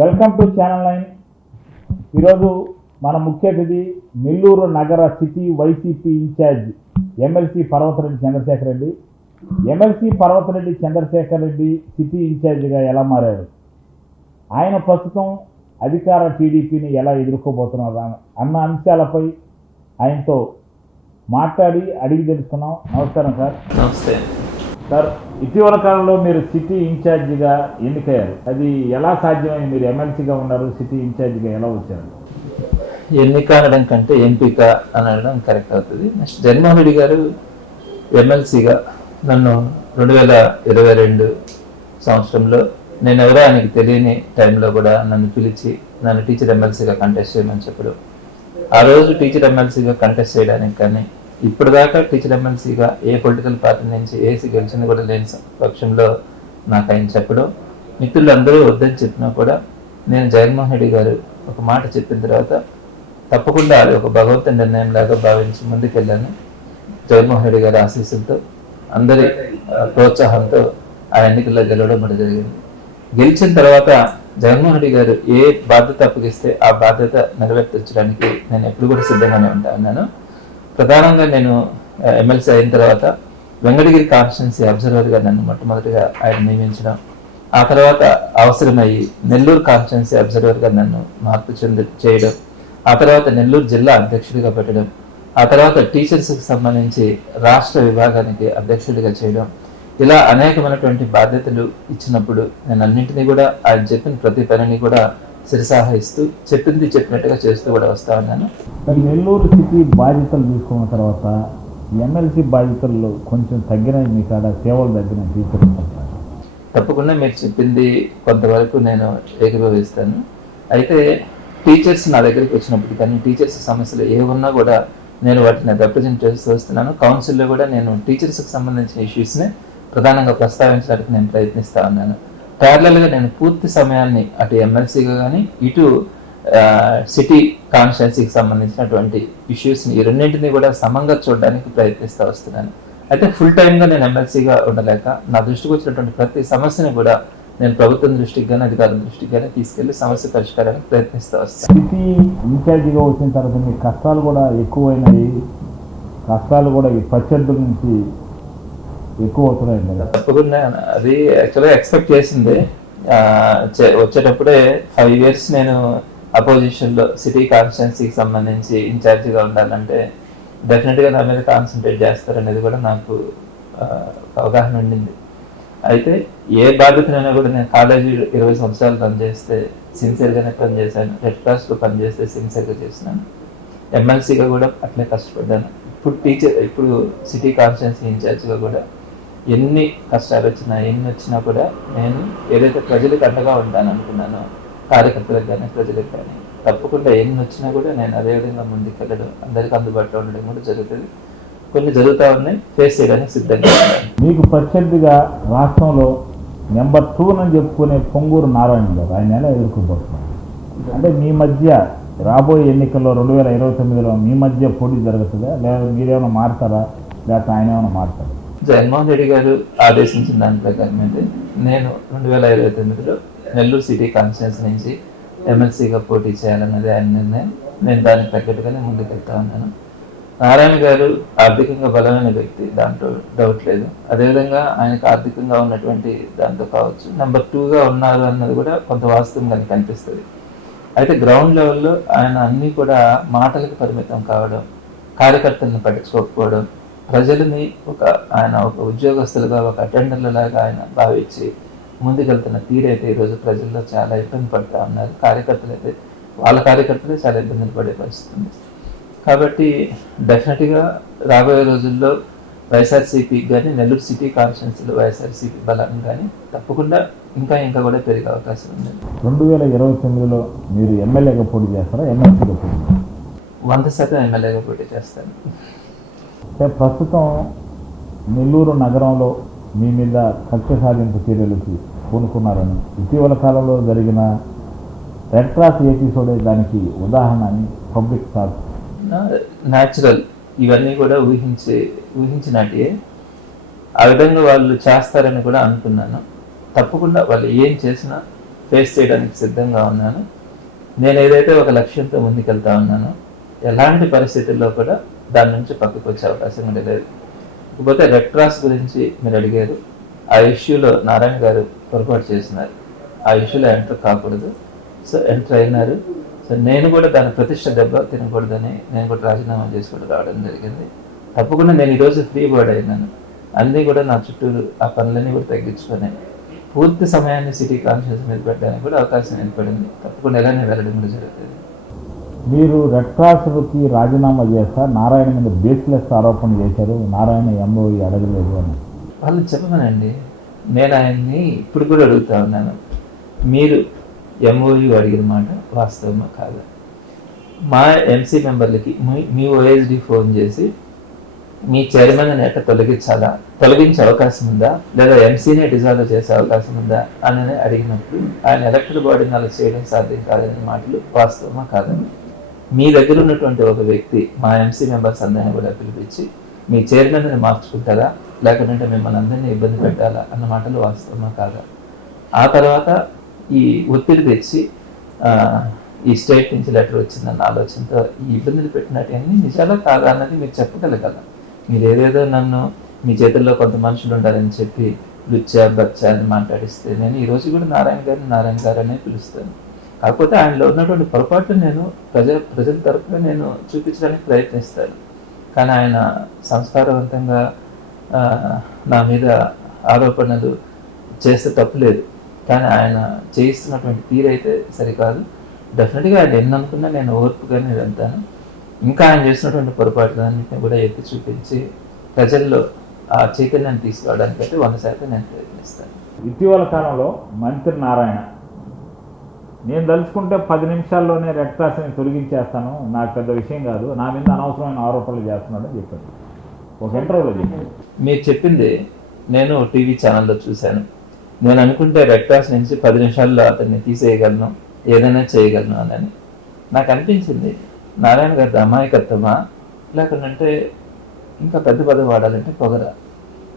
Welcome to channel 9. ఈరోజు మన ముఖ్య అతిథి నెల్లూరు నగర city YCP incharge MLC Parvathareddy Chandrasekhar Reddy. MLC Parvathareddy Chandrasekhar Reddy city ఇన్ఛార్జిగా ఎలా మారారు, ఆయన ప్రస్తుతం అధికార టీడీపీని ఎలా ఎదుర్కోబోతున్నారు అన్న అంశాలపై ఆయనతో మాట్లాడి అడిగి తెలుసుకున్నాం. నమస్కారం సార్. నమస్తే సార్, ఇటీవల కాలంలో మీరు సిటీ ఇన్ఛార్జిగా ఎన్నికయ్యారు. అది ఎలా సాధ్యమై మీరు ఎమ్మెల్సీగా ఉన్నారు, సిటీ ఇన్ఛార్జిగా ఎలా వచ్చారు? ఎన్నిక అనడం కంటే ఎంపిక అనడం కరెక్ట్ అవుతుంది. నెక్స్ట్ జగన్మోహన్ రెడ్డి గారు ఎమ్మెల్సీగా నన్ను 2022 సంవత్సరంలో నేను ఎవరో ఆయనకి తెలియని టైంలో కూడా నన్ను పిలిచి నన్ను టీచర్ ఎమ్మెల్సీగా కంటెస్ట్ చేయమని చెప్పడం. ఆ రోజు టీచర్ ఎమ్మెల్సీగా కంటెస్ట్ చేయడానికి కానీ ఇప్పుడు దాకా టీచర్ ఎమ్మెల్సీగా ఏ పొలిటికల్ పార్టీ నుంచి ఏసీ గెలిచింది కూడా లేని పక్షంలో నాకు ఆయన చెప్పడం, మిత్రులు అందరూ వద్దని చెప్పినా కూడా నేను జగన్మోహన్ రెడ్డి గారు ఒక మాట చెప్పిన తర్వాత తప్పకుండా అది ఒక భగవంతుని నిర్ణయం లాగా భావించి ముందుకెళ్ళాను. జగన్మోహన్ రెడ్డి గారి ఆశీస్సులతో అందరి ప్రోత్సాహంతో ఆ ఎన్నికల్లో గెలవడం కూడా జరిగింది. గెలిచిన తర్వాత జగన్మోహన్ రెడ్డి గారు ఏ బాధ్యత అప్పగిస్తే ఆ బాధ్యత నెరవేర్చడానికి నేను ఎప్పుడు కూడా సిద్ధంగానే ఉంటాను. ప్రధానంగా నేను ఎమ్మెల్సీ అయిన తర్వాత వెంకటగిరి కాన్స్టిట్యున్సీ అబ్జర్వర్గా నన్ను మొట్టమొదటిగా ఆయన నియమించడం, ఆ తర్వాత అవసరమయ్యి నెల్లూరు కాన్స్టిట్యున్సీ అబ్జర్వర్గా నన్ను మార్పు చేయడం, ఆ తర్వాత నెల్లూరు జిల్లా అధ్యక్షుడిగా పెట్టడం, ఆ తర్వాత టీచర్స్కి సంబంధించి రాష్ట్ర విభాగానికి అధ్యక్షుడిగా చేయడం, ఇలా అనేకమైనటువంటి బాధ్యతలు ఇచ్చినప్పుడు నేను అన్నింటినీ కూడా ఆయన చెప్పిన ప్రతి పనిని కూడా శిరసాహిస్తూ చెప్పింది చెప్పినట్టుగా చేస్తూ కూడా వస్తా ఉన్నాను. నెల్లూరు సిటీ బాధ్యతలు తీసుకున్న తర్వాత ఎమ్మెల్సీ బాధ్యతల్లో కొంచెం తగ్గిన మీ కాడ సేవలు తగ్గిన టీచర్ తప్పకుండా మీరు చెప్పింది కొంతవరకు నేను ఏకీభవిస్తాను. అయితే టీచర్స్ నా దగ్గరికి వచ్చినప్పుడు కానీ టీచర్స్ సమస్యలు ఏమున్నా కూడా నేను వాటిని రిప్రజెంట్ చేస్తూ వస్తున్నాను. కౌన్సిల్లో కూడా నేను టీచర్స్కి సంబంధించిన ఇష్యూస్ని ప్రధానంగా ప్రస్తావించడానికి నేను ప్రయత్నిస్తూ ఉన్నాను. ప్యారలల్గా నేను పూర్తి సమయాన్ని అటు ఎమ్మెల్సీగా కానీ ఇటు సిటీ కాన్స్టిట్యున్సీకి సంబంధించినటువంటి ఇష్యూస్ని ఈ రెండింటినీ కూడా సమంగా చూడడానికి ప్రయత్నిస్తూ వస్తున్నాను. అయితే ఫుల్ టైమ్గా నేను ఎమ్మెల్సీగా ఉండలేక నా దృష్టికి వచ్చినటువంటి ప్రతి సమస్యని కూడా నేను ప్రభుత్వం దృష్టికి కానీ అధికారుల దృష్టికి కానీ తీసుకెళ్లి సమస్య పరిష్కారానికి ప్రయత్నిస్తూ వస్తాను. సిటీ ఇన్ఛార్జిగా వచ్చిన తర్వాత మీ కష్టాలు కూడా ఎక్కువైనాయి, కష్టాలు కూడా ఈ ప్రత్యర్థుల నుంచి ఎక్కువ అవుతున్నాయి కదా? తప్పకుండా అది యాక్చువల్గా ఎక్స్పెక్ట్ చేసింది. వచ్చేటప్పుడే 5 years నేను అపోజిషన్లో సిటీ కాన్స్టిట్యున్సీకి సంబంధించి ఇన్ఛార్జిగా ఉండాలంటే డెఫినెట్గా నా మీద కాన్సన్ట్రేట్ చేస్తారనేది కూడా నాకు అవగాహన ఉండింది. అయితే ఏ బాధ్యతనైనా కూడా నేను కాలేజీ 20 సంవత్సరాలు పనిచేస్తే సిన్సియర్గానే పనిచేశాను, రెడ్ క్రాస్లో పనిచేస్తే సిన్సియర్గా చేసినాను, ఎమ్మెల్సీగా కూడా అట్లే కష్టపడ్డాను. ఇప్పుడు సిటీ కాన్స్టిట్యున్సీ ఇన్ఛార్జిగా కూడా ఎన్ని కష్టాలు వచ్చినా ఎన్ని వచ్చినా కూడా నేను ఏదైతే ప్రజలకు అండగా ఉంటాను అనుకున్నానో కార్యకర్తలకు కానీ ప్రజలకు కానీ తప్పకుండా ఎన్ని వచ్చినా కూడా నేను అదేవిధంగా ముందుకెళ్ళడం, అందరికీ అందుబాటులో ఉండడం కూడా జరుగుతుంది. కొన్ని జరుగుతూ ఉన్నాయి, ఫేస్ చేయడానికి సిద్ధంగా ఉన్నాను. మీకు ప్రత్యర్థిగా రాష్ట్రంలో నెంబర్ 2 అని చెప్పుకునే పొంగూరు నారాయణ గారు ఆయన ఎలా ఎదుర్కోబోతున్నారు? అంటే మీ మధ్య రాబోయే ఎన్నికల్లో 2029లో మీ మధ్య పోటీ జరుగుతుందా, లేదా మీరేమైనా మారుతారా, లేకపోతే ఆయన ఏమైనా మారుతారా? జగన్మోహన్ రెడ్డి గారు ఆదేశించిన దాని ప్రకారం అయితే నేను 2029లో నెల్లూరు సిటీ కాన్స్టిట్యున్సీ నుంచి ఎమ్మెల్సీగా పోటీ చేయాలన్నది ఆయన నిర్ణయం. నేను దానికి తగ్గట్టుగానే ముందుకెళ్తా ఉన్నాను. నారాయణ గారు ఆర్థికంగా బలమైన వ్యక్తి, దాంట్లో డౌట్ లేదు. అదేవిధంగా ఆయనకు ఆర్థికంగా ఉన్నటువంటి దాంతో కావచ్చు నెంబర్ 2గా ఉన్నారు అన్నది కూడా కొంత వాస్తవంగా కనిపిస్తుంది. అయితే గ్రౌండ్ లెవెల్లో ఆయన అన్నీ కూడా మాటలకు పరిమితం కావడం, కార్యకర్తలను పట్టించుకోకపోవడం, ప్రజలని ఆయన ఒక ఉద్యోగస్తులుగా ఒక అటెండర్ల లాగా ఆయన భావించి ముందుకెళ్తున్న తీరైతే ఈరోజు ప్రజల్లో చాలా ఇబ్బంది పడుతూ ఉన్నారు. వాళ్ళ కార్యకర్తలే చాలా ఇబ్బందులు పడే పరిస్థితి ఉంది. కాబట్టి డెఫినెట్గా రాబోయే రోజుల్లో వైఎస్ఆర్సీపీకి కానీ నెల్లూరు సిటీ కాన్స్టిట్యున్సీలో వైఎస్ఆర్సీపీ బలం కానీ తప్పకుండా ఇంకా కూడా పెరిగే అవకాశం ఉంది. 2029లో మీరు ఎమ్మెల్యేగా పోటీ చేస్తారా, ఎమ్మెల్సీగా పోటీ చేస్తారా? 100% ఎమ్మెల్యేగా పోటీ చేస్తాను. ప్రస్తుతం నెల్లూరు నగరంలో మీ మీద కక్ష సాధింపు చర్యలకి పూనుకున్నారని ఇటీవల కాలంలో జరిగిన రెడ్ క్రాస్ ఎపిసోడ్ దానికి ఉదాహరణ అని పబ్లిక్ టాక్. న్యాచురల్, ఇవన్నీ కూడా ఊహించినట్టే ఆ విధంగా వాళ్ళు చేస్తారని కూడా అనుకున్నాను. తప్పకుండా వాళ్ళు ఏం చేసినా ఫేస్ చేయడానికి సిద్ధంగా ఉన్నాను. నేను ఏదైతే ఒక లక్ష్యంతో ముందుకెళ్తా ఉన్నానో ఎలాంటి పరిస్థితుల్లో కూడా దాని నుంచి పక్కకు వచ్చే అవకాశం కూడా లేదు. ఇకపోతే రెడ్ క్రాస్ గురించి మీరు అడిగారు. ఆ ఇష్యూలో నారాయణ గారు పొరపాటు చేసినారు. ఆ ఇష్యూలో ఎంటర్ కాకూడదు. సో ఎంటర్ అయినారు. సో నేను కూడా దాని ప్రతిష్ట దెబ్బ తినకూడదని నేను కూడా రాజీనామా చేసి కూడా రావడం జరిగింది. తప్పకుండా నేను ఈరోజు ఫ్రీ బర్డ్ అయినాను. అన్నీ కూడా నా చుట్టూ ఆ పనులన్నీ కూడా తగ్గించుకొని పూర్తి సమయాన్ని సిటీ కాన్షియస్ మీద పెట్టడానికి కూడా అవకాశం ఏర్పడింది. తప్పకుండా ఎలా నేను వెళ్ళడం కూడా జరుగుతుంది. మీరు రెడ్ క్రాస్కి రాజీనామా చేస్తా నారాయణ మీద బేస్లెస్ ఆరోపణ చేశారు. నారాయణ ఎంఓఈ అడగలేదు అని వాళ్ళు చెప్పమనండి. నేను ఆయన్ని ఇప్పుడు కూడా అడుగుతా ఉన్నాను, మీరు ఎంఓయూ అడిగిన మాట వాస్తవమా కాదా? మా ఎంసీ మెంబర్లకి మీ ఓఎస్డి ఫోన్ చేసి మీ చైర్మన్ ఎట్లా తొలగించాలా, తొలగించే అవకాశం ఉందా, లేదా ఎంసీనే డిజాల్వ్ చేసే అవకాశం ఉందా అని అడిగినప్పుడు ఆయన ఎలక్టెడ్ బాడీని అలా చేయడం సాధ్యం కాదనే మాటలు వాస్తవమా కాదని మీ దగ్గర ఉన్నటువంటి ఒక వ్యక్తి మా ఎంసీ మెంబర్స్ అందరినీ కూడా పిలిపించి మీ చైర్మన్ని మార్చుకుంటారా, లేకుంటే మిమ్మల్ని అందరినీ ఇబ్బంది పెట్టాలా అన్న మాటలు వాస్తవమా కాదా? ఆ తర్వాత ఈ ఒత్తిడి తెచ్చి ఈ స్టేట్ నుంచి లెటర్ వచ్చిందన్న ఆలోచనతో ఈ ఇబ్బందులు పెట్టినట్టు నిజాలా కాదా అన్నది మీరు చెప్పగలగాల. మీరు ఏదేదో నన్ను మీ చేతుల్లో కొంత మనుషులు ఉండాలని చెప్పి లుచ్చా బచ్చా అని మాట్లాడిస్తే నేను ఈరోజు కూడా నారాయణ గారు అనే పిలుస్తాను. కాకపోతే ఆయనలో ఉన్నటువంటి పొరపాటు నేను ప్రజల తరపున నేను చూపించడానికి ప్రయత్నిస్తాను. కానీ ఆయన సంస్కారవంతంగా నా మీద ఆరోపణలు చేస్తే తప్పులేదు. కానీ ఆయన చేయిస్తున్నటువంటి తీరైతే సరికాదు. డెఫినెట్గా ఆయన ఎన్ని అనుకున్నా నేను ఓర్పుగానే వెళ్తాను. ఇంకా ఆయన చేసినటువంటి పొరపాట్లన్నింటినీ కూడా ఎత్తి చూపించి ప్రజల్లో ఆ చైతన్యాన్ని తీసుకురావడానికైతే 100% నేను ప్రయత్నిస్తాను. ఇటీవల కాలంలో మంత్రి నారాయణ నేను తలుచుకుంటే 10 నిమిషాల్లోనే రెడ్ క్రాస్ని తొలగించేస్తాను, నాకు పెద్ద విషయం కాదు, నా మీద అనవసరమైన ఆరోపణలు చేస్తున్నాడు అని చెప్పాడు ఒక ఇంటర్వ్యూలో చెప్పాడు. మీరు చెప్పింది నేను టీవీ ఛానల్లో చూశాను. నేను అనుకుంటే రెడ్ క్రాస్ నుంచి 10 నిమిషాల్లో అతన్ని తీసేయగలను, ఏదైనా చేయగలను అని నాకు అనిపించింది. నారాయణ గారి అమాయకత్వమా, లేకుంటే ఇంకా పెద్ద పదవి వాడాలంటే పొగరా?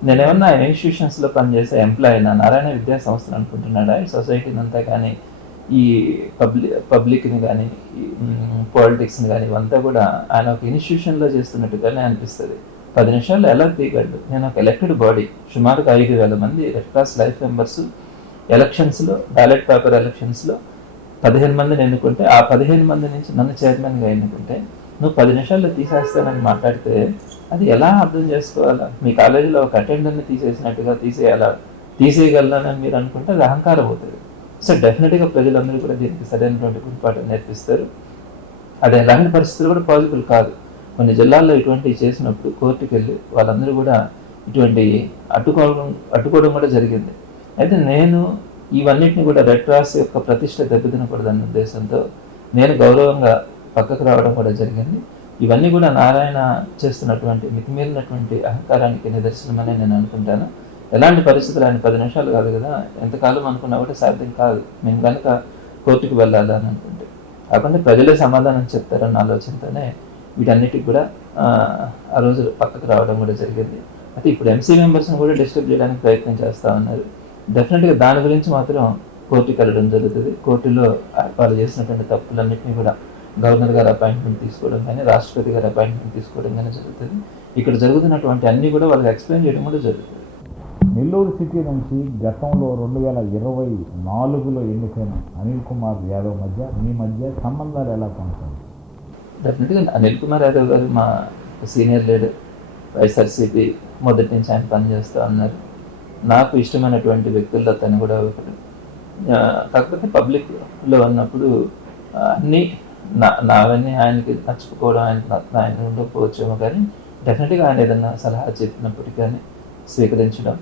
నేనేమన్నా ఇన్స్టిట్యూషన్స్లో పనిచేసే ఎంప్లాయీ నారాయణ విద్యా సంస్థలు అనుకుంటున్నాడా? ఈ సొసైటీని అంతా కానీ ఈ పబ్లిక్ని కానీ పాలిటిక్స్ని కానీ ఇవంతా కూడా ఆయన ఒక ఇన్స్టిట్యూషన్లో చేస్తున్నట్టుగానే అనిపిస్తుంది. 10 నిమిషాల్లో ఎలా తీయగలడు? నేను ఒక ఎలక్టెడ్ బాడీ, సుమారుగా 5,000 మంది రెడ్ క్రాస్ లైఫ్ మెంబర్స్ ఎలక్షన్స్లో, బ్యాలెట్ పేపర్ ఎలక్షన్స్లో 15 మందిని ఎన్నుకుంటే ఆ 15 మంది నుంచి నన్ను చైర్మన్గా ఎన్నుకుంటే నువ్వు 10 నిమిషాల్లో తీసేస్తానని మాట్లాడితే అది ఎలా అర్థం చేసుకోవాలా? మీ కాలేజీలో ఒక అటెండర్ని తీసేసినట్టుగా తీసేయగలనని మీరు అనుకుంటే అది అహంకారం అవుతుంది. సో డెఫినెట్గా ప్రజలందరూ కూడా దీనికి సరైనటువంటి గుర్తుపాటు నేర్పిస్తారు. అది ఎలాంటి పరిస్థితులు కూడా పాసిబుల్ కాదు. కొన్ని జిల్లాల్లో ఇటువంటి చేసినప్పుడు కోర్టుకు వెళ్ళి వాళ్ళందరూ కూడా ఇటువంటి అడ్డుకోవడం కూడా జరిగింది. అయితే నేను ఇవన్నిటిని కూడా రెడ్ క్రాస్ యొక్క ప్రతిష్ట దెబ్బతినకూడదన్న ఉద్దేశంతో నేను గౌరవంగా పక్కకు రావడం కూడా జరిగింది. ఇవన్నీ కూడా నారాయణ చేస్తున్నటువంటి మితిమీరినటువంటి అహంకారానికి నిదర్శనమని నేను అనుకుంటాను. ఎలాంటి పరిస్థితులు ఆయన 10 నిమిషాలు కాదు కదా, ఎంతకాలం అనుకున్నా కూడా సాధ్యం కాదు మేము కనుక కోర్టుకు వెళ్ళాలి అని అనుకుంటే. కాకుండా ప్రజలే సమాధానం చెప్తారన్న ఆలోచనతోనే వీటన్నిటికి కూడా ఆ రోజు పక్కకు రావడం కూడా జరిగింది. అయితే ఇప్పుడు ఎంసీ మెంబర్స్ని కూడా డిస్టర్బ్ చేయడానికి ప్రయత్నం చేస్తూ ఉన్నారు. డెఫినెట్గా దాని గురించి మాత్రం కోర్టుకి వెళ్ళడం జరుగుతుంది. కోర్టులో వాళ్ళు చేసినటువంటి తప్పులన్నింటినీ కూడా గవర్నర్ గారు అపాయింట్మెంట్ తీసుకోవడం కానీ, రాష్ట్రపతి గారు అపాయింట్మెంట్ తీసుకోవడం కానీ జరుగుతుంది. ఇక్కడ జరుగుతున్నటువంటి అన్నీ కూడా వాళ్ళకి ఎక్స్ప్లెయిన్ చేయడం కూడా జరుగుతుంది. నెల్లూరు సిటీ నుంచి గతంలో 2024లో ఎన్నికైన అనిల్ కుమార్ యాదవ్ మీ మధ్య సంబంధాలు ఎలా కొనసాగాయి? డెఫినెట్గా అనిల్ కుమార్ యాదవ్ గారు మా సీనియర్ లీడర్, వైఎస్ఆర్సీపీ మొదటి నుంచి ఆయన పనిచేస్తూ ఉన్నారు. నాకు ఇష్టమైనటువంటి వ్యక్తుల్లో తను కూడా ఒకడు. కాకపోతే పబ్లిక్లో ఉన్నప్పుడు అన్నీ నావన్నీ ఆయనకి నచ్చుకోవడం, ఆయన ఉండకపోవచ్చేమో, కానీ డెఫినెట్గా ఆయన ఏదన్నా సలహా చెప్పినప్పటికీ కానీ స్వీకరించడం,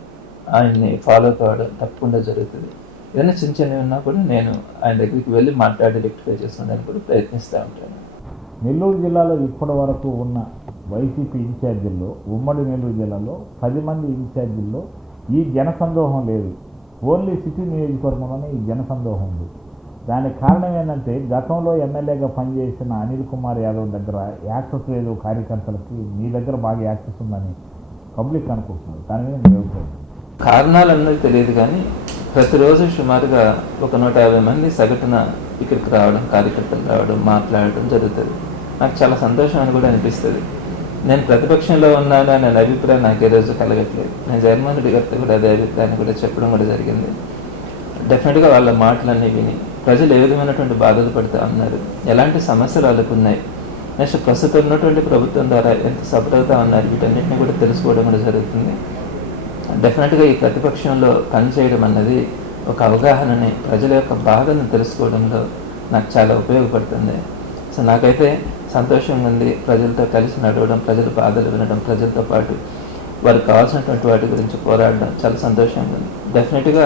ఆయన్ని ఫాలో కావడం తప్పకుండా జరుగుతుంది. ఏదైనా చిన్నవి ఉన్నా కూడా నేను ఆయన దగ్గరికి వెళ్ళి మాట్లాడి రెక్టిఫై చేసుకోవడానికి కూడా ప్రయత్నిస్తూ ఉంటాను. నెల్లూరు జిల్లాలో ఇప్పటి వరకు ఉన్న వైసీపీ ఇన్ఛార్జీల్లో, ఉమ్మడి నెల్లూరు జిల్లాలో 10 మంది ఇన్ఛార్జీల్లో ఈ జనసందోహం లేదు. ఓన్లీ సిటీ నియోజకవర్గంలోనే ఈ జనసందోహం ఉంది. దానికి కారణం ఏంటంటే గతంలో ఎమ్మెల్యేగా పనిచేసిన అనిల్ కుమార్ యాదవ్ దగ్గర యాక్సెస్ లేదు కార్యకర్తలకి, మీ దగ్గర బాగా యాక్సెస్ ఉందని పబ్లిక్ అనుకుంటున్నారు. దాని మీద మీ అభిప్రాయం? కారణాలు అన్నది తెలియదు, కానీ ప్రతిరోజు సుమారుగా ఒక 150 మంది సగటున ఇక్కడికి రావడం, కార్యకర్తలు రావడం, మాట్లాడడం జరుగుతుంది. నాకు చాలా సంతోషం అని కూడా అనిపిస్తుంది. నేను ప్రతిపక్షంలో ఉన్నాను అనే అభిప్రాయం నాకు ఏ రోజు కలగట్లేదు. నేను జగన్మోహన్ రెడ్డి గారితో కూడా అదే అభిప్రాయాన్ని కూడా చెప్పడం కూడా జరిగింది. డెఫినెట్గా వాళ్ళ మాటలన్నీ విని ప్రజలు ఏ విధమైనటువంటి బాధలు పడుతూ ఉన్నారు, ఎలాంటి సమస్యలు వాళ్ళకు ఉన్నాయి, నెక్స్ట్ ప్రస్తుతం ఉన్నటువంటి ప్రభుత్వం ద్వారా ఎంత సఫర్ అవుతా ఉన్నారు, వీటన్నిటిని కూడా తెలుసుకోవడం కూడా జరుగుతుంది. డెఫినెట్గా ఈ ప్రతిపక్షంలో పనిచేయడం అన్నది ఒక అవగాహనని, ప్రజల యొక్క బాధను తెలుసుకోవడంలో నాకు చాలా ఉపయోగపడుతుంది. సో నాకైతే సంతోషంగా ఉంది. ప్రజలతో కలిసి నడవడం, ప్రజల బాధలు వినడం, ప్రజలతో పాటు వారికి కావాల్సినటువంటి వాటి గురించి పోరాడడం చాలా సంతోషంగా ఉంది. డెఫినెట్గా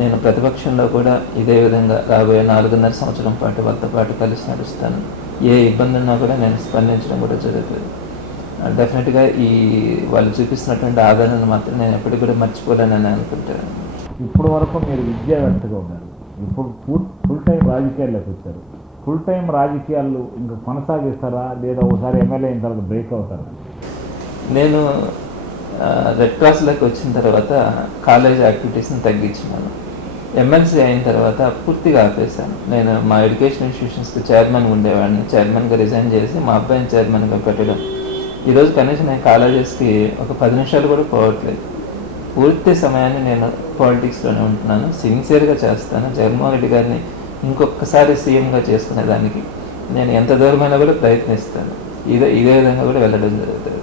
నేను ప్రతిపక్షంలో కూడా ఇదే విధంగా రాబోయే 4.5 సంవత్సరం పాటు వాళ్ళతో పాటు కలిసి నడుస్తాను. ఏ ఇబ్బంది ఉన్నా కూడా నేను స్పందించడం కూడా జరుగుతుంది. డెఫినెట్గా ఈ వాళ్ళు చూపిస్తున్నటువంటి ఆదరణను మాత్రం నేను ఎప్పటికీ కూడా మర్చిపోలేనని అనుకుంటాను. ఇప్పుడు వరకు మీరు విద్యావేత్తగా ఉన్నారు, ఇప్పుడు ఫుల్ టైం రాజకీయాల్లోకి వచ్చారు. ఫుల్ టైం రాజకీయాలు ఇంకా కొనసాగిస్తారా, లేదా ఒకసారి ఎమ్మెల్యే అయిన తర్వాత బ్రేక్ అవుతారా? నేను రెడ్ క్రాస్లోకి వచ్చిన తర్వాత కాలేజ్ యాక్టివిటీస్ని తగ్గించినాను. ఎమ్మెల్సీ అయిన తర్వాత పూర్తిగా ఆపేశాను. నేను మా ఎడ్యుకేషన్ ఇన్స్టిట్యూషన్స్కి చైర్మన్ ఉండేవాడిని. చైర్మన్గా రిజైన్ చేసి మా అబ్బాయిని చైర్మన్గా పెట్టడం. ఈరోజు కనీసం నేను కాలేజెస్కి ఒక 10 నిమిషాలు కూడా పోవట్లేదు. పూర్తి సమయాన్ని నేను పాలిటిక్స్లోనే ఉంటున్నాను. సిన్సియర్గా చేస్తాను. జగన్మోహన్ రెడ్డి గారిని ఇంకొకసారి సీఎంగా చేసుకునేదానికి నేను ఎంత దూరమైనా కూడా ప్రయత్నిస్తాను. ఇదే విధంగా కూడా వెళ్ళడం జరుగుతుంది.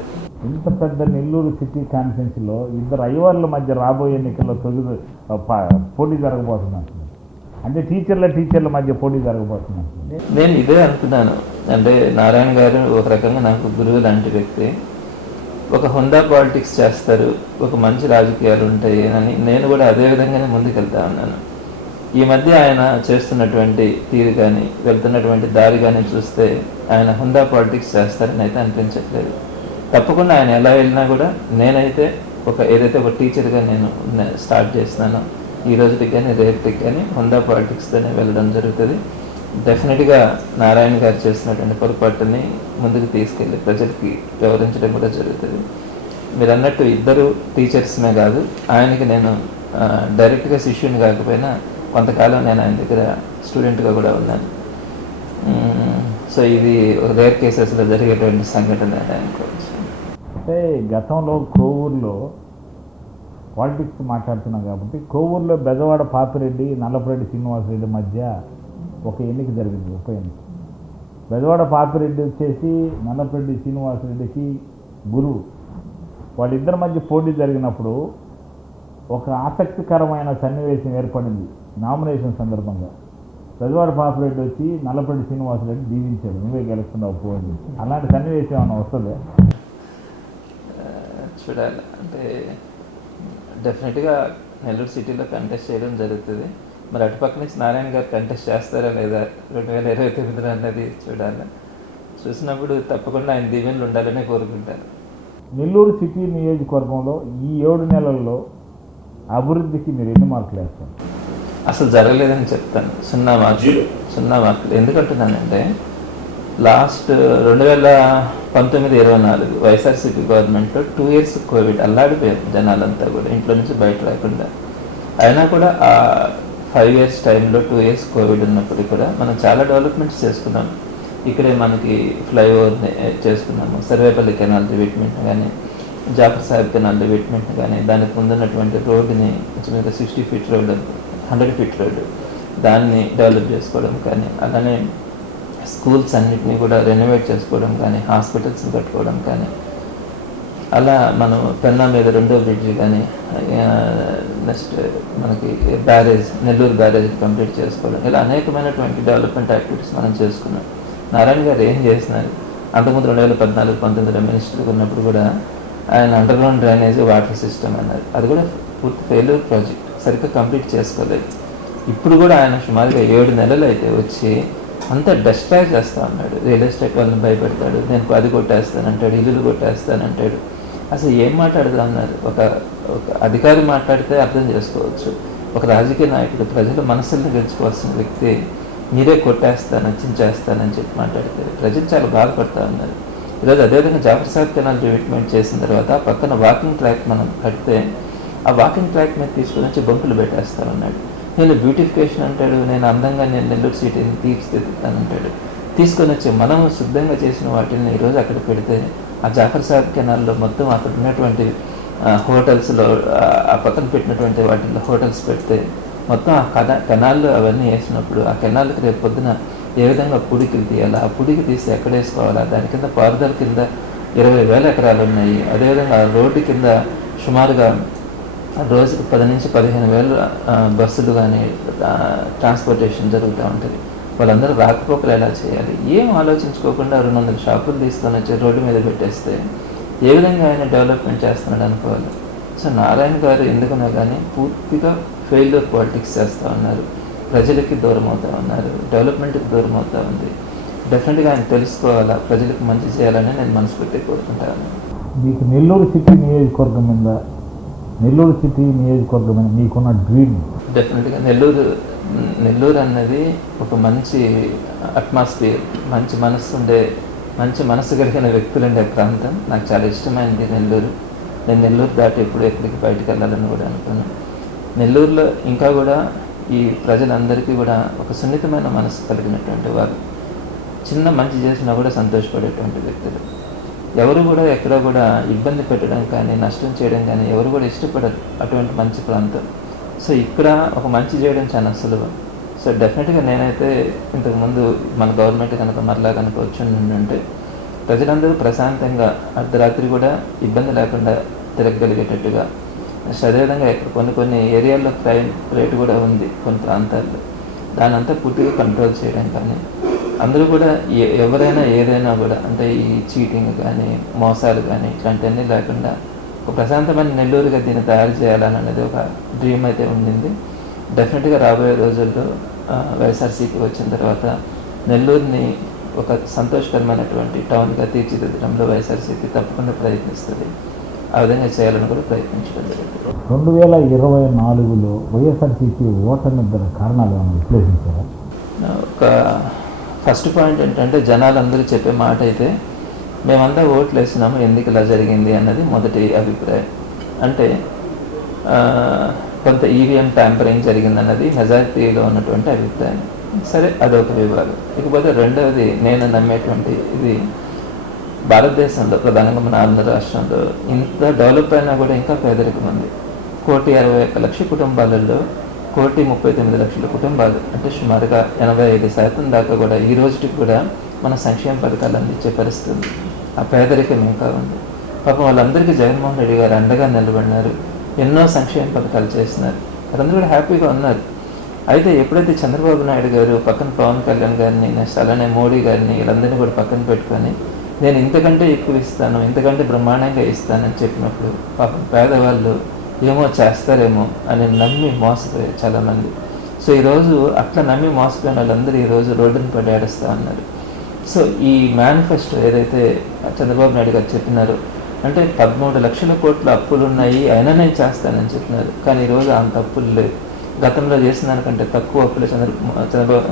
ఇంత పెద్ద నెల్లూరు సిటీ కాన్స్టిట్యున్సీలో 2 అయ్యవార్ల మధ్య రాబోయే ఎన్నికల్లో పోటీ జరగబోతుంది. అంటే టీచర్ల మధ్య పోటీ జరగబోతుంది. నేను ఇదే అనుకున్నాను. అంటే నారాయణ గారు ఒక రకంగా నాకు గురువు లాంటి వ్యక్తి. ఒక హుందా పాలిటిక్స్ చేస్తారు, ఒక మంచి రాజకీయాలు ఉంటాయి అని నేను కూడా అదే విధంగానే ముందుకెళ్తా ఉన్నాను. ఈ మధ్య ఆయన చేస్తున్నటువంటి తీరు కానీ, వెళ్తున్నటువంటి దారి కానీ చూస్తే ఆయన హుందా పాలిటిక్స్ చేస్తారని అయితే అనిపించట్లేదు. తప్పకుండా ఆయన ఎలా వెళ్ళినా కూడా నేనైతే ఏదైతే ఒక టీచర్గా నేను స్టార్ట్ చేస్తున్నానో ఈ రోజుకి కానీ రేపటికి కానీ హుందా పాలిటిక్స్తోనే వెళ్ళడం జరుగుతుంది. డెఫినెట్గా నారాయణ గారు చేస్తున్నటువంటి పొరపాటుని ముందుకు తీసుకెళ్ళి ప్రజలకి వివరించడం కూడా జరుగుతుంది. మీరు అన్నట్టు 2 టీచర్స్మే కాదు, ఆయనకి నేను డైరెక్ట్గా శిష్యుని కాకపోయినా కొంతకాలం నేను ఆయన దగ్గర స్టూడెంట్గా కూడా ఉన్నాను. సో ఇది రేర్ కేసెస్లో జరిగేటువంటి సంఘటన అనుకోవచ్చు. అంటే గతంలో కోవూరులో పాలిటిక్స్ మాట్లాడుతున్నాం కాబట్టి, కోవూరులో బెజవాడ పాపిరెడ్డి, నల్లపురెడ్డి శ్రీనివాసరెడ్డి మధ్య ఒక ఎన్నిక జరిగింది, ఉప ఎన్నిక. బెజవాడ పాపిరెడ్డి వచ్చేసి నల్లపురెడ్డి శ్రీనివాసరెడ్డికి గురువు. వాళ్ళిద్దరి మధ్య పోటీ జరిగినప్పుడు ఒక ఆసక్తికరమైన సన్నివేశం ఏర్పడింది. నామినేషన్ సందర్భంగా బెజవాడ పాపిరెడ్డి వచ్చి నల్లపురెడ్డి శ్రీనివాసరెడ్డి దీవించాడు, నువ్వే గెలుస్తున్నావు పోయింది. అలాంటి సన్నివేశం ఏమైనా వస్తుంది? చూడాలి. అంటే డెఫినెట్గా నెల్లూరు సిటీలో కంటెస్ట్ చేయడం జరుగుతుంది. మరి అటుపక్క నుంచి నారాయణ గారు కంటెస్ట్ చేస్తారా లేదా 2029 అన్నది చూడాలి. చూసినప్పుడు తప్పకుండా ఆయన దీవెనలు ఉండాలని కోరుకుంటాను. నెల్లూరు సిటీ నియోజకవర్గంలో ఈ 7 నెలల్లో అభివృద్ధికి మీరు ఎన్ని మార్కులు వేస్తారు? అసలు జరగలేదని చెప్తాను. 0 మార్కులు. ఎందుకంటున్నానంటే లాస్ట్ 2019-24 వైఎస్ఆర్సీపీ గవర్నమెంట్లో 2 years కోవిడ్ అల్లాడిపోయారు జనాలంతా కూడా, ఇంట్లో నుంచి బయట రాకుండా. అయినా కూడా ఆ 5 years టైంలో 2 years కోవిడ్ ఉన్నప్పుడు కూడా మనం చాలా డెవలప్మెంట్స్ చేసుకున్నాం. ఇక్కడే మనకి ఫ్లైఓవర్ని చేసుకున్నాము, సర్వేపల్లి కెనాల్ డెవలప్మెంట్ కానీ, జాఫర్ సాహెబ్ కెనాల్ డెవలప్మెంట్ కానీ, దానికి ముందున్నటువంటి రోడ్డుని మీద 60 feet రోడ్డు, 100 feet రోడ్డు, దాన్ని డెవలప్ చేసుకోవడం కానీ, అలానే స్కూల్స్ అన్నిటినీ కూడా రెనోవేట్ చేసుకోవడం కానీ, హాస్పిటల్స్ని కట్టుకోవడం కానీ, అలా మనం పెన్నా మీద 2వ బ్రిడ్జ్ కానీ, నెక్స్ట్ మనకి బ్యారేజ్, నెల్లూరు బ్యారేజ్ కంప్లీట్ చేసుకోవడం, ఇలా అనేకమైనటువంటి డెవలప్మెంట్ యాక్టివిటీస్ మనం చేసుకున్నాం. నారాయణ గారు ఏం చేసినారు? అంతకుముందు 2014-19 మినిస్టర్గా ఉన్నప్పుడు కూడా ఆయన అండర్గ్రౌండ్ డ్రైనేజ్ వాటర్ సిస్టమ్ అన్నారు. అది కూడా పూర్తి ఫెయిల్యూర్ ప్రాజెక్ట్, సరిగ్గా కంప్లీట్ చేసుకోలేదు. ఇప్పుడు కూడా ఆయన సుమారుగా 7 నెలలు అయితే వచ్చి అంతా డెస్ట్రాయ్ చేస్తూ ఉన్నాడు. రియల్ ఎస్టేట్ వాళ్ళని భయపెడతాడు, నేను అది కొట్టేస్తానంటాడు, ఇల్లులు కొట్టేస్తానంటాడు. అసలు ఏం మాట్లాడుతూ ఉన్నారు? ఒక అధికారి మాట్లాడితే అర్థం చేసుకోవచ్చు. ఒక రాజకీయ నాయకుడు, ప్రజల మనసుల్ని గెలుచుకోవాల్సిన వ్యక్తి మీరే కొట్టేస్తాను, చించేస్తానని చెప్పి మాట్లాడితే ప్రజలు చాలా బాధపడుతూ ఉన్నారు. ఈరోజు అదేవిధంగా జాఫర్ సాహెబ్ కెనాల్ డెవలప్మెంట్ చేసిన తర్వాత పక్కన వాకింగ్ ట్రాక్ మనం కడితే ఆ వాకింగ్ ట్రాక్ మీద తీసుకొని వచ్చి బంకులు పెట్టేస్తా ఉన్నాడు. నేను బ్యూటిఫికేషన్ అంటాడు, నేను అందంగా నేను నెల్లూరు సిటీని తీర్చిదిద్దుతానంటాడు. తీసుకొని వచ్చి మనము శుద్ధంగా చేసిన వాటిని ఈరోజు అక్కడ పెడితే ఆ జాఫర్ సాగర్ కెనాల్లో మొత్తం అక్కడ ఉన్నటువంటి హోటల్స్లో ఆ పక్కన పెట్టినటువంటి వాటిల్లో హోటల్స్ పెడితే మొత్తం ఆ కెనాల్లో అవన్నీ వేసినప్పుడు ఆ కెనాల్కి రేపు పొద్దున ఏ విధంగా పుడికిలు తీయాలా, ఆ పుడికి తీసి ఎక్కడ వేసుకోవాలా, దాని కింద పారుదల కింద 20,000 ఎకరాలు ఉన్నాయి. అదేవిధంగా రోడ్డు కింద సుమారుగా రోజుకు 10 నుంచి 15,000 బస్సులు కానీ ట్రాన్స్పోర్టేషన్ జరుగుతూ ఉంటుంది. వాళ్ళందరూ రాకపోకలు ఎలా చేయాలి, ఏం ఆలోచించుకోకుండా 200 షాపులు తీసుకొని వచ్చి రోడ్డు మీద పెట్టేస్తే ఏ విధంగా ఆయన డెవలప్మెంట్ చేస్తున్నాడు అనుకోవాలి. సో నారాయణ గారు ఎందుకున్నా కానీ పూర్తిగా ఫెయిల్యూర్ పాలిటిక్స్ చేస్తూ ఉన్నారు, ప్రజలకి దూరం అవుతూ ఉన్నారు, డెవలప్మెంట్కి దూరం అవుతూ ఉంది. డెఫినెట్గా ఆయన తెలుసుకోవాలా, ప్రజలకు మంచి చేయాలని నేను మనస్ఫూర్తిగా కోరుకుంటాను. మీకు నెల్లూరు సిటీ నియోజకవర్గం మీద మీకున్న డ్రీమ్? డెఫినెట్గా నెల్లూరు అన్నది ఒక మంచి అట్మాస్ఫియర్, మంచి మనస్సు కలిగిన వ్యక్తులు ఉండే ప్రాంతం. నాకు చాలా ఇష్టమైనది నెల్లూరు. నేను నెల్లూరు దాటి ఎప్పుడు ఎక్కడికి బయటకు వెళ్ళాలని కూడా అనుకున్నాను. నెల్లూరులో ఇంకా కూడా ఈ ప్రజలందరికీ కూడా ఒక సున్నితమైన మనసు కలిగినటువంటి వారు, చిన్న మంచి చేసినా కూడా సంతోషపడేటువంటి వ్యక్తులు. ఎవరు కూడా ఎక్కడ కూడా ఇబ్బంది పెట్టడం కానీ నష్టం చేయడం కానీ ఎవరు కూడా ఇష్టపడరు, అటువంటి మంచి ప్రాంతం. సో ఇక్కడ ఒక మంచి చేయడం చాలా సులభం. సో డెఫినెట్గా నేనైతే ఇంతకుముందు మన గవర్నమెంట్ కనుక మరలా కనుక వచ్చి ప్రజలందరూ ప్రశాంతంగా అర్ధరాత్రి కూడా ఇబ్బంది లేకుండా తిరగగలిగేటట్టుగా, అదేవిధంగా కొన్ని ఏరియాల్లో క్రైమ్ రేటు కూడా ఉంది కొన్ని ప్రాంతాల్లో, దాని అంతా పూర్తిగా కంట్రోల్ చేయడం కానీ, అందరూ కూడా ఎవరైనా ఏదైనా కూడా అంటే ఈ చీటింగ్ కానీ మోసాలు కానీ ఇట్లాంటివన్నీ లేకుండా ఒక ప్రశాంతమైన నెల్లూరుగా దీన్ని తయారు చేయాలని అనేది ఒక డ్రీమ్ అయితే ఉండింది. డెఫినెట్గా రాబోయే రోజుల్లో వైఎస్ఆర్సీపీ వచ్చిన తర్వాత నెల్లూరుని ఒక సంతోషకరమైనటువంటి టౌన్గా తీర్చిదిద్దడంలో వైఎస్ఆర్సీపీ తప్పకుండా ప్రయత్నిస్తుంది. ఆ విధంగా చేయాలని కూడా ప్రయత్నించడం జరుగుతుంది. 2024లో వైఎస్ఆర్సీపీ ఓటమి గల కారణాలు ఏమైనా విశ్లేషించారా? ఒక ఫస్ట్ పాయింట్ ఏంటంటే జనాలందరూ చెప్పే మాట అయితే మేమంతా ఓట్లు వేసినాము, ఎందుకు ఇలా జరిగింది అన్నది మొదటి అభిప్రాయం. అంటే కొంత ఈవీఎం ట్యాంపరింగ్ జరిగిందన్నది మెజారిటీలో ఉన్నటువంటి అభిప్రాయం. సరే, అదొక విభాగం. ఇకపోతే రెండవది నేను నమ్మేటువంటి ఇది భారతదేశంలో ప్రధానంగా మన ఆంధ్ర రాష్ట్రంలో ఇంత డెవలప్ అయినా కూడా ఇంకా పేదరికం ఉంది. 1,61,00,000 కుటుంబాలలో 1,39,00,000 కుటుంబాలు అంటే సుమారుగా 85% దాకా కూడా ఈ రోజుకి కూడా మన సంక్షేమ పథకాలు అందించే పరిస్థితి ఉంది. ఆ పేదరికం ఇంకా ఉంది. పాపం వాళ్ళందరికీ జగన్మోహన్ రెడ్డి గారు అండగా నిలబడినారు, ఎన్నో సంక్షేమ పథకాలు చేసినారు, వాళ్ళందరూ కూడా హ్యాపీగా ఉన్నారు. అయితే ఎప్పుడైతే చంద్రబాబు నాయుడు గారు పక్కన పవన్ కళ్యాణ్ గారిని, నెక్స్ట్ అలానే మోడీ గారిని వీళ్ళందరినీ కూడా పక్కన పెట్టుకొని నేను ఇంతకంటే ఎక్కువ ఇస్తాను, ఇంతకంటే బ్రహ్మాండంగా ఇస్తానని చెప్పినప్పుడు పాపం పేదవాళ్ళు ఏమో చేస్తారేమో అని నమ్మి మోసపోయారు చాలామంది. సో ఈరోజు అట్లా నమ్మి మోసపోయిన వాళ్ళందరూ ఈరోజు రోడ్డుని పడి ఏడుస్తూ ఉన్నారు. సో ఈ మేనిఫెస్టో ఏదైతే చంద్రబాబు నాయుడు గారు చెప్పినారో, అంటే 13 లక్షల కోట్ల అప్పులు ఉన్నాయి, అయినా నేను చేస్తానని చెప్పినారు. కానీ ఈరోజు అంత అప్పులు లేవు. గతంలో చేసిన దానికంటే తక్కువ అప్పులు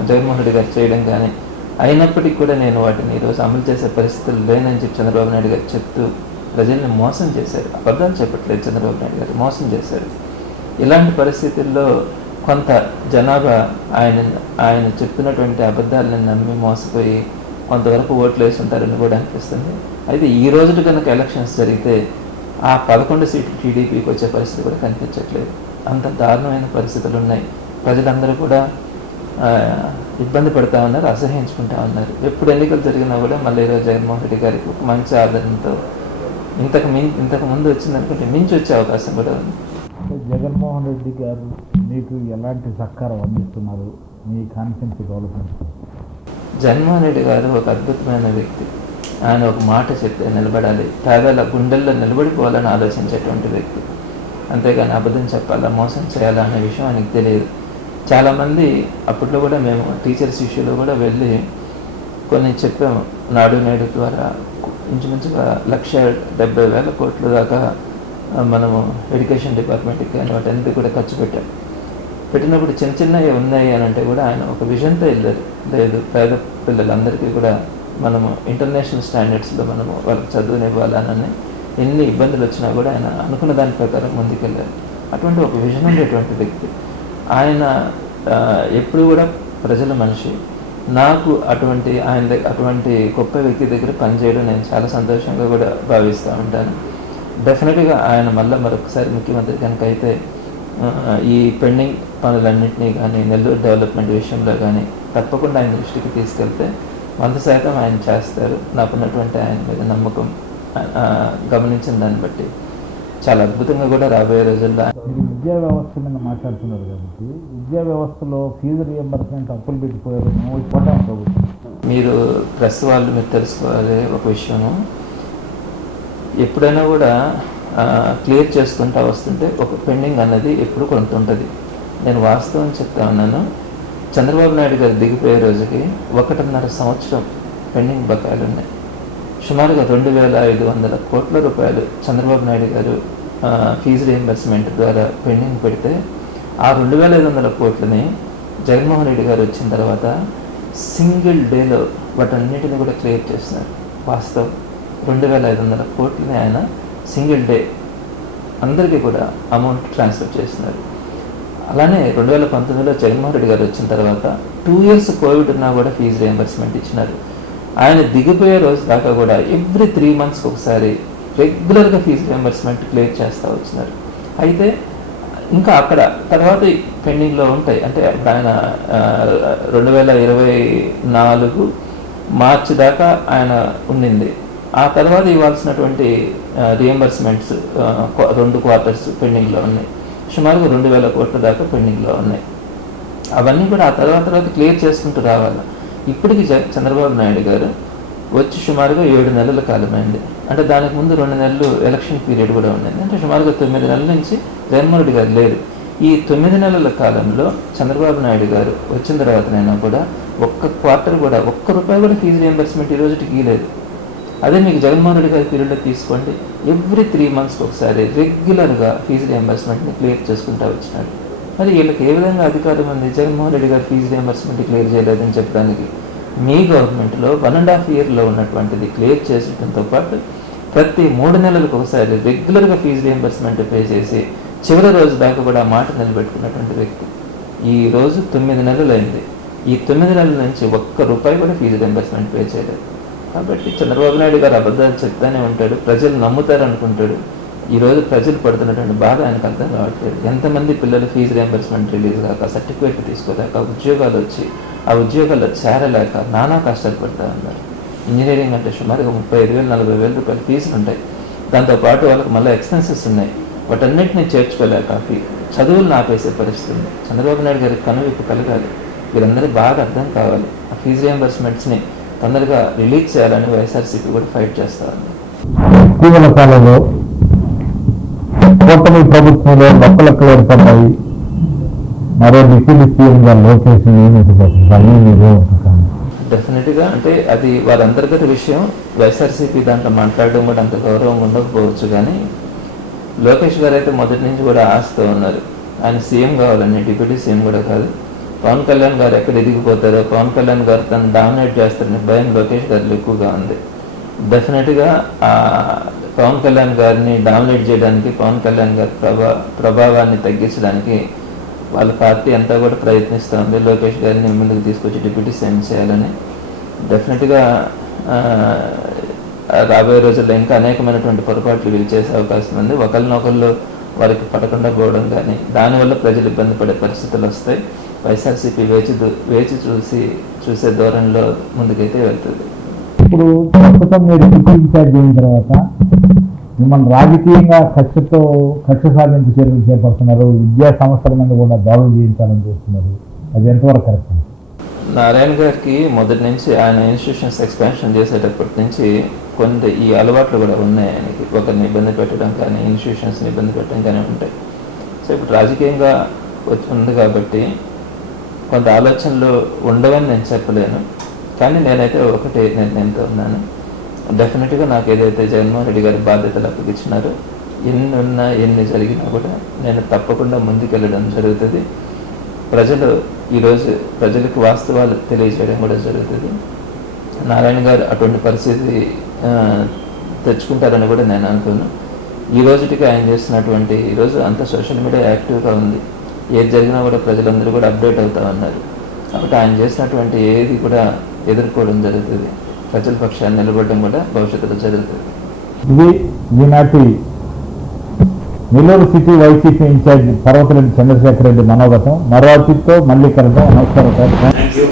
జగన్మోహన్ రెడ్డి గారు చేయడం కానీ, అయినప్పటికీ కూడా నేను వాటిని ఈరోజు అమలు చేసే పరిస్థితులు లేనని చెప్పి చంద్రబాబు నాయుడు గారు చెప్తూ ప్రజల్ని మోసం చేశారు. అబద్ధాలు చెప్పట్లేదు, చంద్రబాబు నాయుడు గారు మోసం చేశారు. ఇలాంటి పరిస్థితుల్లో కొంత జనాభా ఆయన చెప్తున్నటువంటి అబద్ధాలను నమ్మి మోసపోయి కొంతవరకు ఓట్లు వేసి ఉంటారని కూడా అనిపిస్తుంది. అయితే ఈ రోజు కనుక ఎలక్షన్స్ జరిగితే ఆ 11 సీట్లు టీడీపీకి వచ్చే పరిస్థితి కూడా కనిపించట్లేదు. అంత దారుణమైన పరిస్థితులు ఉన్నాయి. ప్రజలందరూ కూడా ఇబ్బంది పడుతూ ఉన్నారు, అసహ్యించుకుంటూ ఉన్నారు. ఎప్పుడు ఎన్నికలు జరిగినా కూడా మళ్ళీ ఈరోజు జగన్మోహన్ రెడ్డి గారికి ఒక మంచి ఆదరణతో ఇంతకు ముందు వచ్చిందనుకుంటే మించి వచ్చే అవకాశం కూడా ఉంది. జగన్మోహన్ రెడ్డి గారు మీకు ఎలాంటి సహకారం అందిస్తున్నారు మీ కాన్స్టిట్యున్సీ డెవలప్మెంట్? జగన్మోహన్ రెడ్డి గారు ఒక అద్భుతమైన వ్యక్తి. ఆయన ఒక మాట చెప్తే నిలబడాలి, పేదల గుండెల్లో నిలబడిపోవాలని ఆలోచించేటువంటి వ్యక్తి. అంతేగాని అబద్ధం చెప్పాలా, మోసం చేయాలా అనే విషయం ఆయనకు తెలియదు. చాలామంది అప్పట్లో కూడా మేము టీచర్స్ ఇష్యూలో కూడా వెళ్ళి కొన్ని చెప్పాము. నాడు నేడు ద్వారా ఇంచుమించుగా 1,70,000 కోట్ల దాకా మనము ఎడ్యుకేషన్ డిపార్ట్మెంట్కి కానీ వాటన్నిటి కూడా ఖర్చు పెట్టినప్పుడు చిన్న చిన్నవి ఉన్నాయి అని అంటే కూడా ఆయన ఒక విజన్తో వెళ్ళారు. లేదు, పేద పిల్లలందరికీ కూడా మనము ఇంటర్నేషనల్ స్టాండర్డ్స్లో వాళ్ళకి చదువునివ్వాలని ఎన్ని ఇబ్బందులు వచ్చినా కూడా ఆయన అనుకున్న దాని ప్రకారం ముందుకెళ్ళారు. అటువంటి ఒక విజన్ ఉండేటువంటి వ్యక్తి ఆయన. ఎప్పుడు కూడా ప్రజల మనిషి. నాకు అటువంటి గొప్ప వ్యక్తి దగ్గర పనిచేయడం నేను చాలా సంతోషంగా కూడా భావిస్తూ ఉంటాను. డెఫినెట్గా ఆయన మరొకసారి ముఖ్యమంత్రి కనుక అయితే ఈ పెండింగ్ పనులన్నింటినీ కానీ నెల్లూరు డెవలప్మెంట్ విషయంలో కానీ తప్పకుండా ఆయన దృష్టికి తీసుకెళ్తే 100% ఆయన చేస్తారు. నాకున్నటువంటి ఆయన మీద నమ్మకం గమనించిన దాన్ని బట్టి చాలా అద్భుతంగా కూడా రాబోయే రోజుల్లో. మీరు విద్యా వ్యవస్థ మీద మాట్లాడుతున్నారు కాబట్టి విద్యా వ్యవస్థలో ఫీజు రియంబర్స్మెంట్ అప్పులు పెట్టిపోయారు ప్రభుత్వం. మీరు ప్రెస్ వాళ్ళు మీరు తెలుసుకోవాలి ఒక విషయము, ఎప్పుడైనా కూడా క్లియర్ చేసుకుంటూ వస్తుంటే ఒక పెండింగ్ అన్నది ఎప్పుడు కొంత ఉంటుంది. నేను వాస్తవం చెప్తా ఉన్నాను, చంద్రబాబు నాయుడు గారు దిగిపోయే రోజుకి 1.5 సంవత్సరం పెండింగ్ బకాయిలు ఉన్నాయి. సుమారుగా 2,500 కోట్ల రూపాయలు చంద్రబాబు నాయుడు గారు ఫీజు రియంబర్స్మెంట్ ద్వారా పెండింగ్ పెడితే ఆ 2,500 కోట్లని జగన్మోహన్ రెడ్డి గారు వచ్చిన తర్వాత సింగిల్ డేలో వాటన్నిటిని కూడా క్లియర్ చేస్తున్నారు. వాస్తవం 2,500 కోట్లని ఆయన సింగిల్ డే అందరికీ కూడా అమౌంట్ ట్రాన్స్ఫర్ చేస్తున్నారు. అలానే 2019లో జగన్మోహన్ రెడ్డి గారు వచ్చిన తర్వాత 2 years కోవిడ్ ఉన్నా కూడా ఫీజు రియంబర్స్మెంట్ ఇచ్చినారు. ఆయన దిగిపోయే రోజు దాకా కూడా ఎవ్రీ 3 months ఒకసారి రెగ్యులర్గా ఫీజు రియంబర్స్మెంట్ క్లియర్ చేస్తూ వచ్చినారు. అయితే ఇంకా అక్కడ తర్వాత పెండింగ్లో ఉంటాయి. అంటే ఆయన 2024 మార్చి దాకా ఆయన ఉండింది. ఆ తర్వాత ఇవ్వాల్సినటువంటి రియంబర్స్మెంట్స్ 2 quarters పెండింగ్లో ఉన్నాయి. సుమారుగా 2,000 కోట్ల దాకా పెండింగ్లో ఉన్నాయి. అవన్నీ కూడా ఆ తర్వాత క్లియర్ చేసుకుంటూ రావాలి. ఇప్పటికి చంద్రబాబు నాయుడు గారు వచ్చి సుమారుగా 7 నెలల కాలమైంది. అంటే దానికి ముందు 2 నెలలు ఎలక్షన్ పీరియడ్ కూడా ఉండింది. అంటే సుమారుగా 9 నెలల నుంచి జగన్మోహన్ రెడ్డి గారు లేరు. ఈ 9 నెలల కాలంలో చంద్రబాబు నాయుడు గారు వచ్చిన తర్వాతనైనా కూడా ఒక్క క్వార్టర్ కూడా ₹1 కూడా ఫీజు రియంబర్స్మెంట్ ఈ రోజుకి ఇవ్వలేదు. అదే మీకు జగన్మోహన్ రెడ్డి గారి పీరియడ్లో తీసుకోండి, ఎవ్రీ 3 months ఒకసారి రెగ్యులర్గా ఫీజు రియంబర్స్మెంట్ని క్లియర్ చేసుకుంటూ వచ్చినాడు. మరి వీళ్ళకి ఏ విధంగా అధికారం ఉంది జగన్మోహన్ రెడ్డి గారు ఫీజు రియంబర్స్మెంట్ క్లియర్ చేయలేదని చెప్పడానికి? మీ గవర్నమెంట్లో 1.5 yearలో ఉన్నటువంటిది క్లియర్ చేసడంతో పాటు ప్రతి 3 నెలలకు ఒకసారి రెగ్యులర్గా ఫీజు రియంబర్స్మెంట్ పే చేసి చివరి రోజు దాకా కూడా మాట నిలబెట్టుకున్నటువంటి వ్యక్తి. ఈ రోజు 9 నెలలు అయింది. ఈ 9 నెలల నుంచి ₹1 కూడా ఫీజు రియంబర్స్మెంట్ పే చేయలేదు. కాబట్టి చంద్రబాబు నాయుడు గారు అబద్ధాలు చెప్తానే ఉంటాడు, ప్రజలు నమ్ముతారు అనుకుంటాడు. ఈరోజు ప్రజలు పడుతున్నటువంటి బాధ ఆయనకు అర్థం కావట్లేదు. ఎంతమంది పిల్లలు ఫీజు రియంబర్స్మెంట్ రిలీజ్ కాక, సర్టిఫికేట్లు తీసుకోలేక, ఉద్యోగాలు వచ్చి ఆ ఉద్యోగాల్లో చేరలేక నానా కష్టాలు పడుతూ ఉన్నారు. ఇంజనీరింగ్ అంటే సుమారుగా 35,000 40,000 రూపాయలు ఫీజులు ఉంటాయి. దాంతోపాటు వాళ్ళకి మళ్ళీ ఎక్స్పెన్సెస్ ఉన్నాయి. వాటన్నిటిని చేర్చుకోలేక చదువులను ఆపేసే పరిస్థితి ఉంది. చంద్రబాబు నాయుడు గారికి కనువిప్పు కలగాలి. వీరందరూ బాగా అర్థం కావాలి. ఆ ఫీజు రియంబర్స్మెంట్స్ని తొందరగా రిలీజ్ చేయాలని వైఎస్ఆర్సీపీ కూడా ఫైట్ చేస్తారు. ఇటీవల కాలంలో కూటమి ప్రభుత్వంలో మొక్కలకు ఏర్పడ్డాయి. మరో డిప్యూటీ సీఎంగా లోకేష్ డెఫినెట్గా అంటే అది వారి అంతర్గత విషయం. వైఎస్ఆర్సీపీ దాంట్లో మాట్లాడడం కూడా అంత గౌరవం ఉండకపోవచ్చు. కానీ లోకేష్ గారు అయితే మొదటి నుంచి కూడా ఆశతో ఉన్నారు. ఆయన సీఎం కావాలని, డిప్యూటీ సీఎం కూడా కాదు. పవన్ కళ్యాణ్ గారు ఎక్కడ ఎదిగిపోతారో, పవన్ కళ్యాణ్ గారు తను డామినేట్ చేస్తారని భయం లోకేష్ గారిలో ఎక్కువగా ఉంది. డెఫినెట్గా పవన్ కళ్యాణ్ గారిని డామినేట్ చేయడానికి, పవన్ కళ్యాణ్ గారి ప్రభావాన్ని తగ్గించడానికి వాళ్ళ పార్టీ అంతా కూడా ప్రయత్నిస్తూ ఉంది. లోకేష్ గారిని ముందుకు తీసుకొచ్చి డిప్యూటీ సీఎం చేయాలని. డెఫినెట్గా రాబోయే రోజుల్లో ఇంకా అనేకమైనటువంటి పొరపాట్లు వీళ్ళు చేసే అవకాశం ఉంది. ఒకరినొకళ్ళు వారికి పడకుండా పోవడం కానీ, దానివల్ల ప్రజలు ఇబ్బంది పడే పరిస్థితులు వస్తాయి. వైఎస్ఆర్సీపీ వేచి చూసే ధోరణిలో ముందుకైతే వెళ్తుంది. ఇప్పుడు ప్రస్తుతం మీరు డిప్యూటీ ఇన్ఛార్జ్ అయిన తర్వాత మిమ్మల్ని రాజకీయంగా కక్ష సాధింపు చర్యలు చేపడుతున్నారు. విద్యా సంస్థల మీద కూడా దాడులు చేయించాలని చూస్తున్నారు. అది ఎంతవరకు కరెక్ట్? నారాయణ గారికి మొదటి నుంచి ఆయన ఇన్స్టిట్యూషన్స్ ఎక్స్పాన్షన్ చేసేటప్పటి నుంచి కొంత ఈ అలవాట్లు కూడా ఉన్నాయి ఆయనకి. ఒకరిని ఇబ్బంది పెట్టడం కానీ, ఇన్స్టిట్యూషన్స్ని ఇబ్బంది పెట్టడం కానీ ఉంటాయి. సో ఇప్పుడు రాజకీయంగా ఉంది కాబట్టి కొంత ఆలోచనలు ఉండవని నేను చెప్పలేను. కానీ నేనైతే ఒకటే నిర్ణయంతో ఉన్నాను. డెఫినెట్గా నాకు ఏదైతే జగన్మోహన్ రెడ్డి గారి బాధ్యతలు అప్పగించినారో, ఎన్ని ఉన్నా ఎన్ని జరిగినా కూడా నేను తప్పకుండా ముందుకెళ్ళడం జరుగుతుంది. ఈరోజు ప్రజలకు వాస్తవాలు తెలియజేయడం కూడా జరుగుతుంది. నారాయణ గారు అటువంటి పరిస్థితి తెచ్చుకుంటారని కూడా నేను అనుకున్నాను. ఈ రోజుటికి ఆయన చేస్తున్నటువంటి ఈరోజు అంత సోషల్ మీడియా యాక్టివ్గా ఉంది, ఏది జరిగినా కూడా ప్రజలందరూ కూడా అప్డేట్ అవుతా ఉన్నారు. కాబట్టి ఆయన చేసినటువంటి ఏది కూడా ఎదుర్కోవడం జరుగుతుంది, ప్రజల పక్షాన్ని నిలబడడం కూడా భవిష్యత్తులో జరుగుతుంది. ఇది ఈనాటి Nellore city YCP incharge Parvathareddy Chandrasekhar Reddy మనోగతం. మరో అతిథితో మళ్ళీ కలుద్దాం. నమస్కారం సార్. Thank you.